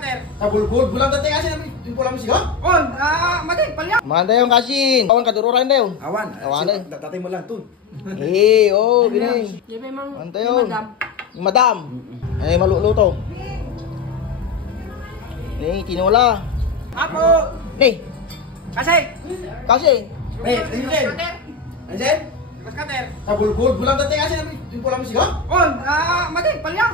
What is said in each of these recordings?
cutter. Tabulbul, bulang dati kasi namin yung pulang musiga. On, mati, palya. Manda yung kasin. Awan kadururan daw. Awan. Awan eh. Tatay mo lang tun. Gini. Di memang Manda yun. madam. Yung madam. Ay, maluluto. Nih, tinola. Ako. Nih, Kasi. kasi. Anjen. Anjen. Mas cutter. Tabulbul, bulang dati kasi namin yung pulang musiga. On, mati, palya.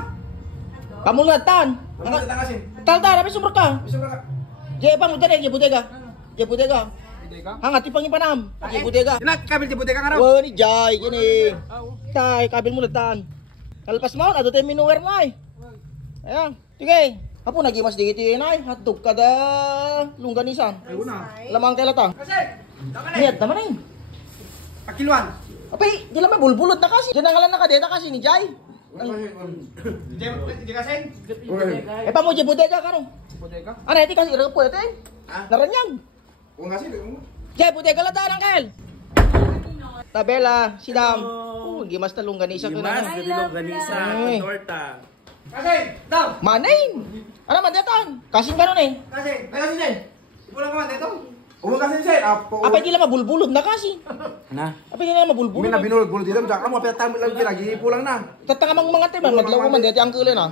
Pamulatan. Bulang dati kasi. Talta, tapi sumber ka. Bisa berapa? Je, pang mutan je bodega. Je bodega. Hangat tipang ipanam. Je bodega. Nak kabil di bodega karo. Wah, ni jay gini. Tay, kabil mulatan. Kalpas mo, ato tayo minuwer na eh. Ayan, sige. Apo nagi mas digit yun ay. Hatog ka da lungganisan. Ay, una. Lamang kay lata. Kasi. Niyat naman eh. Pakiluan. Apay, di naman bulbulot na kasi. Diyan nangalan na kadeta kasi ni Jay. Di kasi. Eh pa mo je bodega karo. Bodega. Ano iti kasi ira po ito eh. Naranyang. Kung ngasih, Jay, bodega lata ng kael. Tabela, sidam. Gimas na lungganisa ko na. Ganisa, Ay. torta. Kasi. Daw. Manain. Ano man datan? Kasing karon eh. Kasi. ay kasi Jen. Pulang ka man dito. Kung ngasih Jen, apa? Apay di lang mabulbulod na kasi. Nah. Apay di lang mabulbulod. Mina binul dito, kamu apa tamu lagi lagi pulang na. Tatanga mang mga timan, madlaw ko man dati ang kulen ah.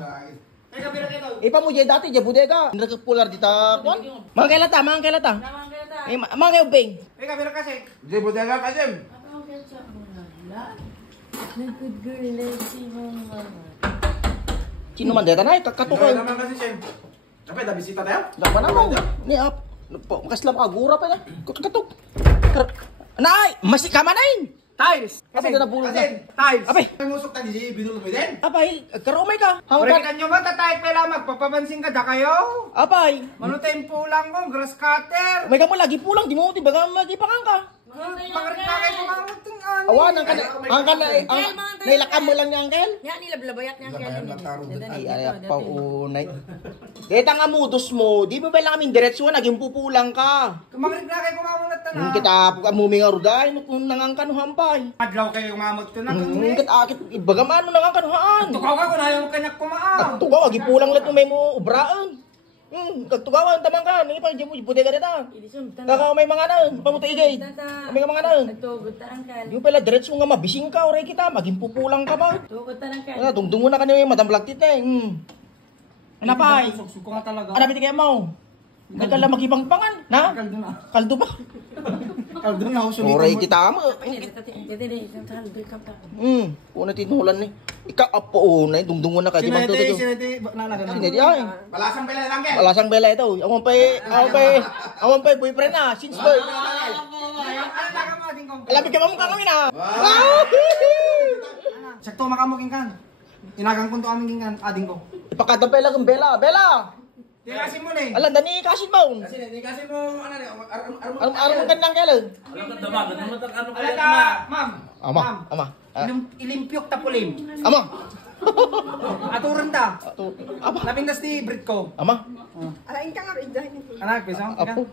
Teka, pero dito. Ipa mo je dati je bodega. Nagpular dita kuan. Mga kailata, mga kailata. Naman kaya ta. Eh, mga kaubeng. Teka, pero kasi. Jen bodega ka Jen. Sino man data na katukoy. Naman kasi Jen. Apa dah bisita tayo? Dapat naman. Ni ap. Kaslam agura pa na. Katok. Nay, masih kamanain. Tiles. Kasi na bulod na. Tiles. Apay. May musok tadi si binul mo Jen. Apay, karumay ka. Pwede Hanggang nyo ba tatay pala magpapabansin ka da kayo? Apay. Manutay pulang ko, grass cutter. May kamo lagi pulang di mo ti baga magipakang ka. Pangarit na kayo kumamuting ano. Awan ang kana nailakam mo lang ni Angkel. Ya, nilablabayat niya kaya Ay, ay, paunay. Deta nga modus mo, di mo ba lang kaming diretso naging pupulang ka. Kumangarit na kayo kumamunat na Nung na. kita amumi nga ruday, nung nangangkanuhan pa eh. Adlaw kayo kumamot to na. Nung akit, ibaga man nung nangangkanuhan. Tukaw ka kung ayaw mo kanyak kumaan. Tugaw, agipulang lang kung may mo ubraan. Kagtugawan, tamang ka, nang ipang bodega dita. Kaka may mga naon, pamutigay. May mga naon. Nagtugot tarang ka. Di mo pala diretso nga mabising ka, oray kita, maging pupulang ka ba? Tugot tarang ka. Dungdungo na kanyo yung madamblagtit na eh. Ano pa eh? Suko nga talaga. Ano biti kayo mo? Nagkala magibang pangan, na? Kaldo na. Kaldo ba? Kaldo na. Sulitin Oray mo. kita mo. Una tinulan ni. Ika apo unay, dungdungo na ka. Di bang tuto? Sinete. Nalaga na. Sinedi ay. Palasang pala lang Jen. Alasang bela ito. Awang pa, boyfriend na, since birth. Alaga mo ating kong. Alam ka mo kami na. Sakto makamuking kan. Inagang kunto aming gingan ading ko. Ipakadapela kang bela. Bela! Di kasi mo na eh. Alam, dani kasin mo. Kasi mo ano ni Aram ka nang kailan? Alam ka dama, ganun mo ano kaya Alata, ma. ma'am. Ama. Ilimpyok ta pulim. Ama. Aturan ta. Ama. Labindas di Brit ko. Ama. Alain ka nga, idahin niya. Anak, bisa. Apo.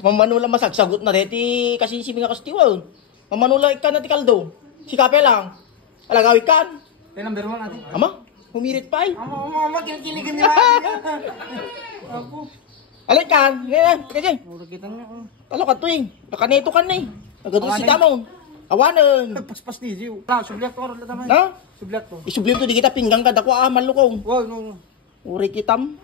Mamanula masagsagot na deti kasi si mga kastiwan. Mamanula ikan na ti kaldo. Si kape lang. Alagaw ikan. Kaya number 1 natin. Ama, humirit pa eh. Ama, kinikiligan niya natin. Apo. Alay kan, ngayon, kasi. Mura kita niya. Talo ka tuwing, nakaneto ka na eh. Nagato si Damon. Awanan. Nagpaspas ni Ziyo. Subliak ko. Na? Subliak ko. Isublim to di kita pinggang ka dako malukong. Wow, no. Uri kitam.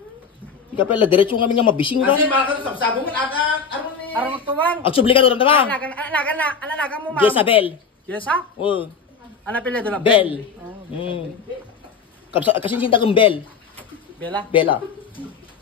Di ka pala diretso nga nga mabising ka. Kasi baka sa sabungan ata ano ni Arang magtuwang. Ang subli ka doon tama. Alaga mo, ma'am. Jezabel. Yesa? Oh, Ano pila doon? Bel. Kasi sinta kang Bel. Bella. Bella.